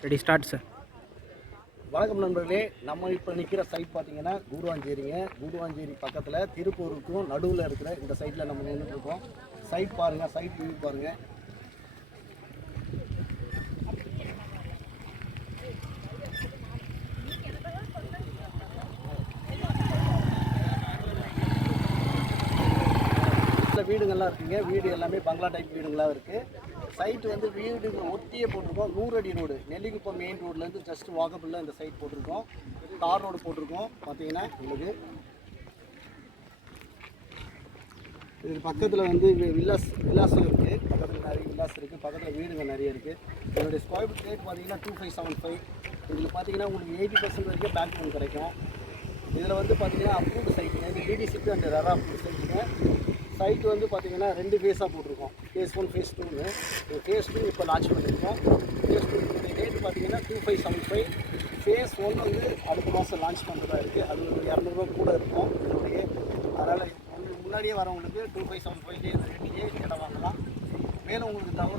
Ready start sir வணக்கம் நண்பர்களே நம்ம இப்போ நிற்கிற சைட் பார்த்தீங்கன்னா கூடுவாஞ்சேரிங்க. கூடுவாஞ்சேரி பக்கத்தில் திருப்பூருக்கும் நடுவில் இருக்கிற இந்த சைட்டில் நம்ம நின்றுட்டுருக்கோம் சைட் பாருங்கள் சைட் வியூ பாருங்கள் சில வீடுங்கள்லாம் இருக்குங்க. வீடு எல்லாமே பங்களா டைப் வீடுங்களாக இருக்குது சைட் வந்து வீடு ஒட்டியே போட்டிருக்கோம். நூறு அடி ரோடு. நெல்லிக்குப்பம் மெயின் ரோட்லேருந்து ஜஸ்ட் வாக்கபிளில் இந்த சைட் போட்டிருக்கோம். தார் ரோடு போட்டிருக்கோம். பார்த்தீங்கன்னா உங்களுக்கு இது பக்கத்தில் வந்து வில்லாஸ் வில்லாஸும் இருக்குது பக்கத்தில் நிறைய வில்லாஸ் இருக்குது பக்கத்தில் வீடுங்க நிறைய இருக்குது என்னுடைய ஸ்கொயர் ஃபீட் ரேட் பார்த்தீங்கன்னா டூ ஃபைவ் செவன் ஃபைவ் இதில் பார்த்தீங்கன்னா உங்களுக்கு எயிட்டி பர்சன்ட் வரைக்கும் பேங்க் லோன் கிடைக்கும். இதில் வந்து பார்த்தீங்கன்னா அப்ரூவ்டு சைட்டுங்க இது டிடிசிக்கு அண்ட் ரெரா அப்ரூவ் சைட்டுங்க சைட் வந்து பார்த்தீங்கன்னா ரெண்டு ஃபேஸாக போட்டிருக்கோம். ஃபேஸ் ஒன் ஃபேஸ் டூன்னு ஃபேஸ் டூ இப்போ லான்ச் பண்ணியிருக்கோம். ஃபேஸ் டூ ரேட்டு பார்த்தீங்கன்னா two five seven five phase one வந்து அடுத்த மாதம் லான்ச் பண்ணுறதா இருக்குது அது ஒரு இரநூறுவா கூட இருக்கும். இதோடைய அதனால் முன்னாடியே வரவங்களுக்கு டூ ஃபைவ் செவன் ஃபைவ்லேயே இந்த ரேட்லேயே இடம் வாங்கலாம். மேலும் உங்களுக்கு தகவல்